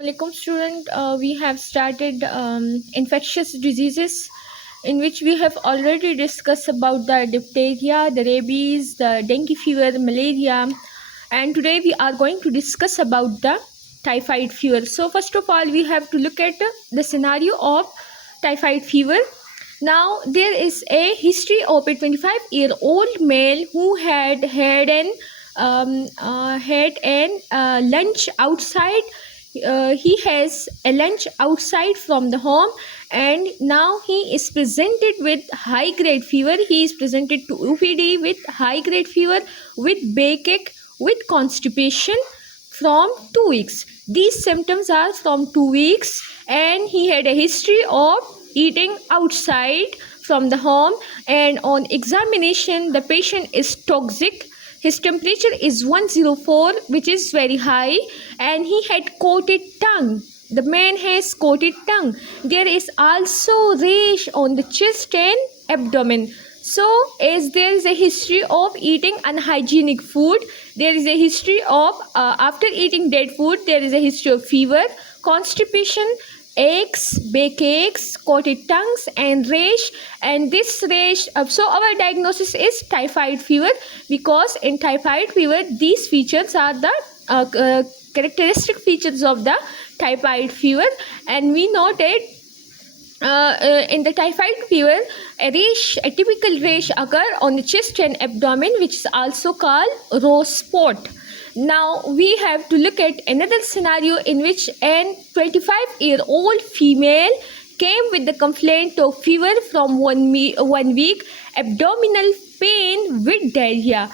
Assalamualaikum student, we have started infectious diseases in which we have already discussed about the diphtheria, the rabies, the dengue fever, malaria, and today we are going to discuss about the typhoid fever. So first of all we have to look at the scenario of typhoid fever. Now there is a history of a 25-year-old male who had an lunch outside. He has a lunch outside from the home, and now he is presented with high grade fever. He is presented to UPD with high grade fever, with backache, with constipation from 2 weeks. These symptoms are from 2 weeks, and he had a history of eating outside from the home. And on examination, the patient is toxic. His temperature is 104, which is very high, and he had coated tongue. The man has coated tongue. There is also rash on the chest and abdomen. So, as there is a history of eating unhygienic food, there is a history of after eating dead food, there is a history of fever, constipation, aches, backaches, coated tongues, and rash. And this rash, so our diagnosis is typhoid fever, because in typhoid fever these features are the characteristic features of the typhoid fever. And we noted in the typhoid fever, a typical rash occur on the chest and abdomen, which is also called rose spot. Now we have to look at another scenario in which an 25-year-old female came with the complaint of fever from 1 week, abdominal pain with diarrhea.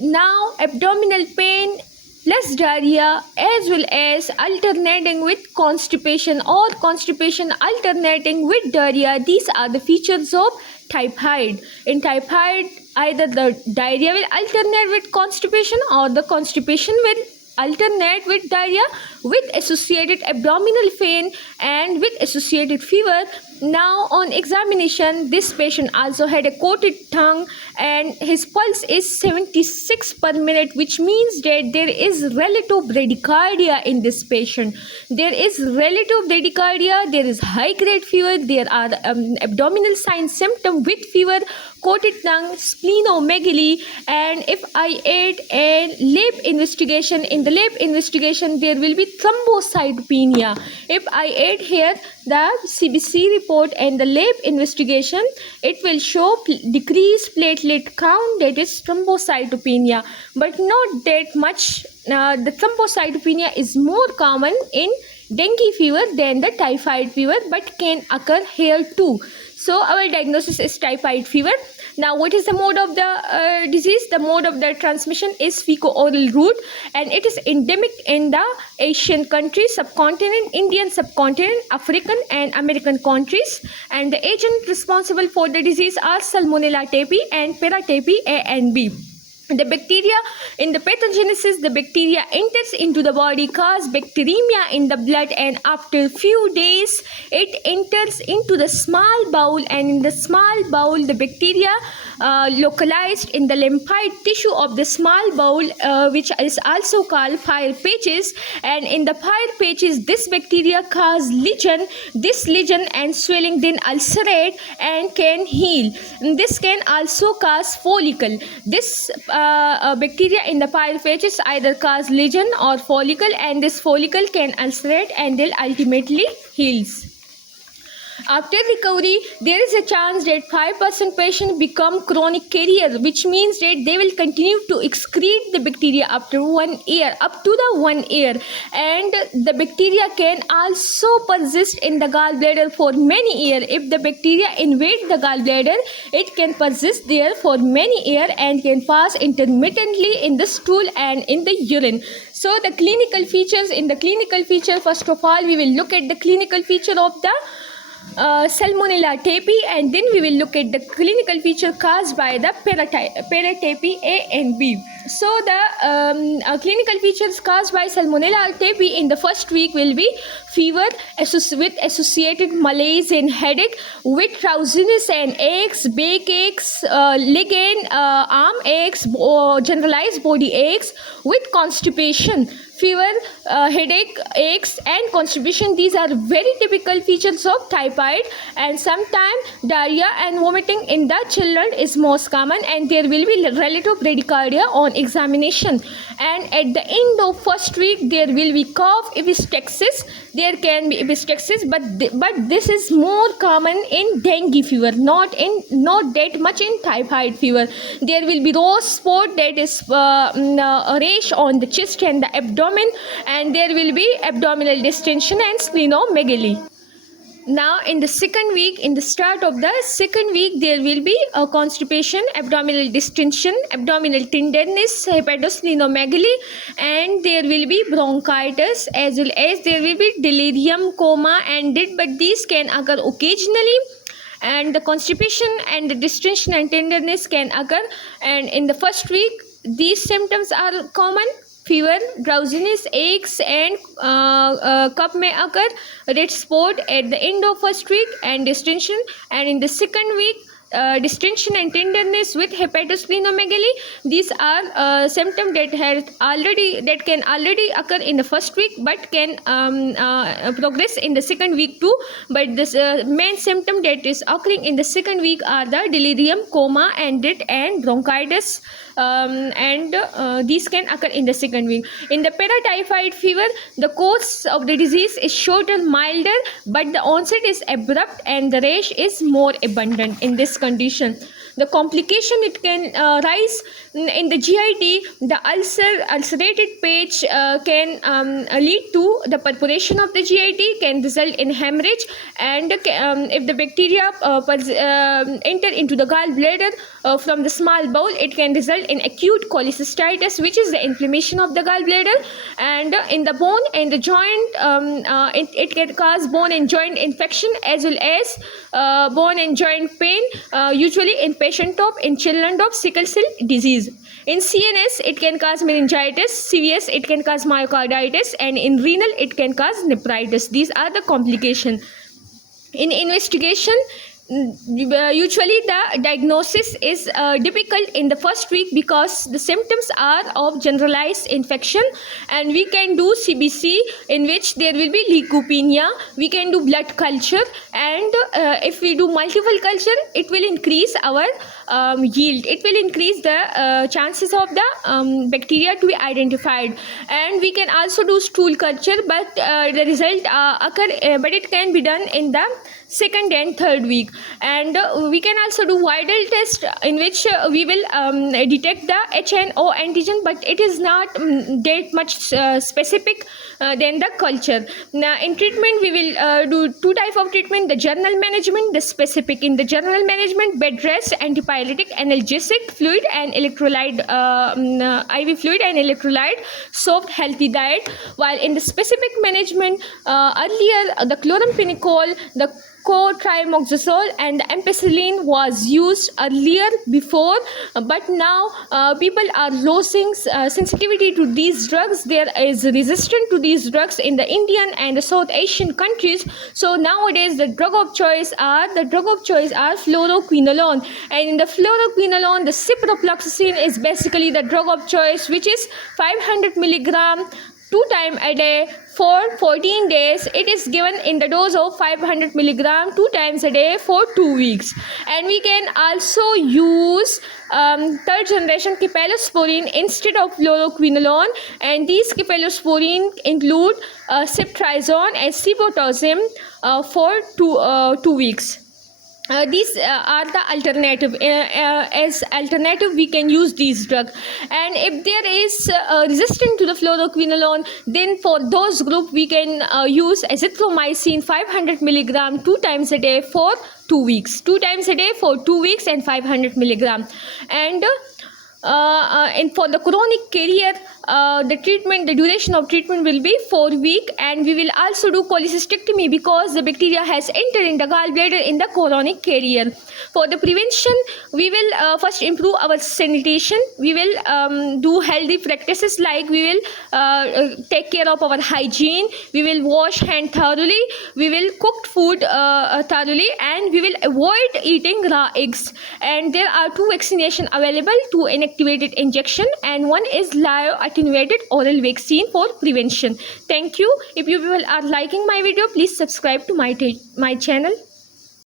Now abdominal pain plus diarrhea, as well as alternating with constipation, or constipation alternating with diarrhea, these are the features of typhoid. In typhoid, either the diarrhea will alternate with constipation, or the constipation will alternate with diarrhea with associated abdominal pain and with associated fever. Now on examination, this patient also had a coated tongue, and his pulse is 76 per minute, which means that there is relative bradycardia in this patient. There is relative bradycardia, there is high grade fever, there are abdominal signs, symptom with fever, coated tongue, splenomegaly. And if I add a lab investigation, in the lab investigation there will be thrombocytopenia. If I add here the CBC report and the lab investigation, it will show decreased platelet count, that is thrombocytopenia, but not that much. The thrombocytopenia is more common in dengue fever than the typhoid fever, but can occur here too. So our diagnosis is typhoid fever. Now what is the mode of the disease? The mode of the transmission is fecal-oral route, and it is endemic in the Asian countries, subcontinent, Indian subcontinent, African and American countries. And the agent responsible for the disease are Salmonella typhi and Paratyphi A and B. The bacteria, in the pathogenesis, the bacteria enters into the body, cause bacteremia in the blood, and after few days it enters into the small bowel, and in the small bowel the bacteria localized in the lymphoid tissue of the small bowel, which is also called fire patches. And in the fire patches, this bacteria cause lesion. This lesion and swelling then ulcerate and can heal. This can also cause follicle. This bacteria in the fire patches either cause lesion or follicle, and this follicle can ulcerate and then ultimately heals. After recovery, there is a chance that 5% patients become chronic carrier, which means that they will continue to excrete the bacteria after 1 year, up to the 1 year. And the bacteria can also persist in the gallbladder for many years. If the bacteria invade the gallbladder, it can persist there for many years and can pass intermittently in the stool and in the urine. So the clinical features, in the clinical feature, first of all, we will look at the clinical feature of the Salmonella typhi, and then we will look at the clinical feature caused by the Paratyphi A and B. So the clinical features caused by Salmonella typhi in the first week will be fever with associated malaise and headache, with drowsiness and aches, backaches, leg and arm aches, generalized body aches, with constipation. fever, headache, aches, and constipation. These are very typical features of typhoid, and sometimes diarrhea and vomiting in the children is most common, and there will be relative bradycardia on examination. And at the end of first week there will be cough, epistaxis. There can be epistaxis, but this is more common in dengue fever, not that much in typhoid fever. There will be rose spot, that is a rash on the chest and the abdomen, and there will be abdominal distension and splenomegaly. Now in the second week, in the start of the second week, there will be a constipation, abdominal distension, abdominal tenderness, hepatosplenomegaly, and there will be bronchitis, as well as there will be delirium, coma, and death, but these can occur occasionally. And the constipation and the distension and tenderness can occur, and in the first week these symptoms are common. Fever, drowsiness, aches, and cough may occur. Red spot at the end of first week and distension, and in the second week distension and tenderness with hepatosplenomegaly. These are symptoms that can already occur in the first week, but can progress in the second week too. But this main symptom that is occurring in the second week are the delirium, coma, and death, and bronchitis. And these can occur in the second week. In the paratyphoid fever, the course of the disease is shorter, milder, but the onset is abrupt and the rash is more abundant in this condition. The complication it can rise in the GIT. The ulcerated patch can lead to the perforation of the GIT, can result in hemorrhage, and if the bacteria enter into the gallbladder from the small bowel, it can result in acute cholecystitis, which is the inflammation of the gallbladder. And in the bone and the joint, it can cause bone and joint infection, as well as bone and joint pain, usually in patient in children of sickle cell disease. In CNS, it can cause meningitis. CVS, it can cause myocarditis, and in renal, it can cause nephritis. These are the complications. In investigation, usually the diagnosis is difficult in the first week because the symptoms are of generalized infection, and we can do CBC, in which there will be leukopenia. We can do blood culture, and if we do multiple culture, it will increase our yield. It will increase the chances of the bacteria to be identified. And we can also do stool culture, but the result but it can be done in the second and third week. And we can also do Widal test, in which we will detect the HNO antigen, but it is not that much specific than the culture. Now in treatment, we will do two types of treatment: the general management, the specific. In the general management, bed rest, antipyretic, analgesic, fluid and electrolyte, IV fluid and electrolyte, soft healthy diet. While in the specific management, earlier the chloramphenicol, the cotrimoxazole and the ampicillin was used earlier before, but now people are losing sensitivity to these drugs. There is resistance to these drugs in the Indian and the South Asian countries. So nowadays the drug of choice are fluoroquinolone, and in the fluoroquinolone, the ciprofloxacin is basically the drug of choice, which is 500 milligram 2 times a day for 14 days. It is given in the dose of 500 milligram 2 times a day for 2 weeks. And we can also use third generation cephalosporin instead of fluoroquinolone, and these cephalosporin include ceftriaxone and ciprofloxacin for 2 weeks. These are the alternative. As alternative, we can use these drugs. And if there is resistance to the fluoroquinolone, then for those group we can use azithromycin 500 milligram 2 times a day for 2 weeks. 2 times a day for 2 weeks and 500 milligram. And for the chronic carrier, the duration of treatment will be 4 weeks, and we will also do cholecystectomy because the bacteria has entered in the gallbladder in the chronic carrier. For the prevention, we will first improve our sanitation. We will do healthy practices, like we will take care of our hygiene. We will wash hand thoroughly. We will cook food thoroughly, and we will avoid eating raw eggs. And there are 2 vaccinations available: 2 inactivated injection, and one is live attenuated oral vaccine for prevention. Thank you. If you people are liking my video, please subscribe to my channel.